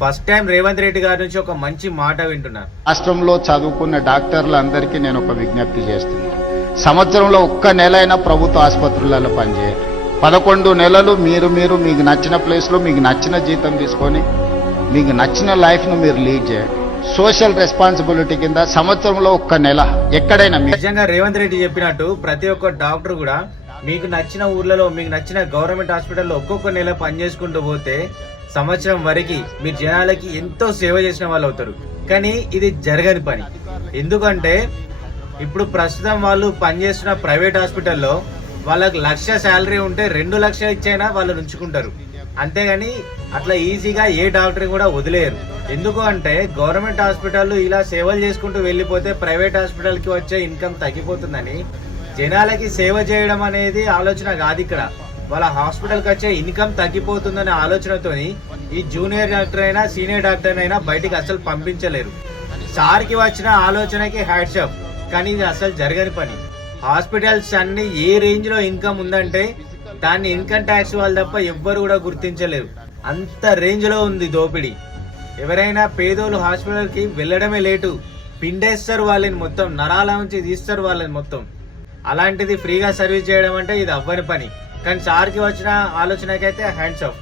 First time Revanth Reddy గారి నుంచి ఒక మంచి మాట వింటున్నాను. రాష్ట్రంలో చదువుకున్న డాక్టర్లందరికీ నేను ఒక విజ్ఞప్తి చేస్తున్నాను. సంవత్సరంలో ఒక్క నెల అయినా ప్రభుత్వ ఆసుపత్రులలో పనిచేయాలి. 11 నెలలు మీరు మీకు నచ్చిన ప్లేస్లో మీకు నచ్చిన జీతం తీసుకొని మీకు నచ్చిన లైఫ్ను మీరు లీడ్ చేయండి. సోషల్ రెస్పాన్సిబిలిటీ కింద సంవత్సరంలో ఒక్క నెల ఎక్కడైనా నిజంగా రేవంత్ రెడ్డి చెప్పినట్టు ప్రతి ఒక్క డాక్టర్ కూడా మీకు నచ్చిన ఊర్లలో మీకు నచ్చిన గవర్నమెంట్ హాస్పిటల్లో ఒక్కొక్క నెల పనిచేసుకుంటూ పోతే సంవత్సరం వరకు మీరు జనాలకి ఎంతో సేవ చేసిన వాళ్ళు అవుతారు. కానీ ఇది జరగని పని. ఎందుకంటే ఇప్పుడు ప్రస్తుతం వాళ్ళు పనిచేస్తున్న ప్రైవేట్ హాస్పిటల్లో వాళ్ళకి 1 లక్ష శాలరీ ఉంటే 2 లక్షలు ఇచ్చైనా వాళ్ళు ఉంచుకుంటారు. అంతేగాని అట్లా ఈజీగా ఏ డాక్టర్ కూడా వదిలేరు. ఎందుకు అంటే గవర్నమెంట్ హాస్పిటల్ ఇలా సేవలు చేసుకుంటూ వెళ్ళిపోతే ప్రైవేట్ హాస్పిటల్ కి వచ్చే ఇన్కమ్ తగ్గిపోతుందని జనాలకి సేవ చేయడం అనేది ఆలోచన కాదు. ఇక్కడ వాళ్ళ హాస్పిటల్ కి వచ్చే ఇన్కమ్ తగ్గిపోతుందనే ఆలోచనతోని ఈ జూనియర్ డాక్టర్ అయినా సీనియర్ డాక్టర్ అయినా బయటికి అసలు పంపించలేరు. సార్కి వచ్చిన ఆలోచనకి హ్యాట్స్ ఆఫ్. కానీ ఇది అసలు జరగని పని. హాస్పిటల్స్ అన్ని ఏ రేంజ్ లో ఇన్కమ్ ఉందంటే దాన్ని ఇన్కమ్ ట్యాక్స్ వాళ్ళు తప్ప ఎవ్వరు కూడా గుర్తించలేరు. అంత రేంజ్ లో ఉంది దోపిడీ. ఎవరైనా పేదోళ్ళు హాస్పిటల్ కి వెళ్ళడమే లేటు, పిండేస్తారు వాళ్ళని, మొత్తం నరాల నుంచి తీస్తారు వాళ్ళని మొత్తం. అలాంటిది ఫ్రీగా సర్వీస్ చేయడం అంటే ఇది అవ్వని పని. కానీ సార్కి వచ్చిన ఆలోచనకైతే హ్యాండ్స్ ఆఫ్.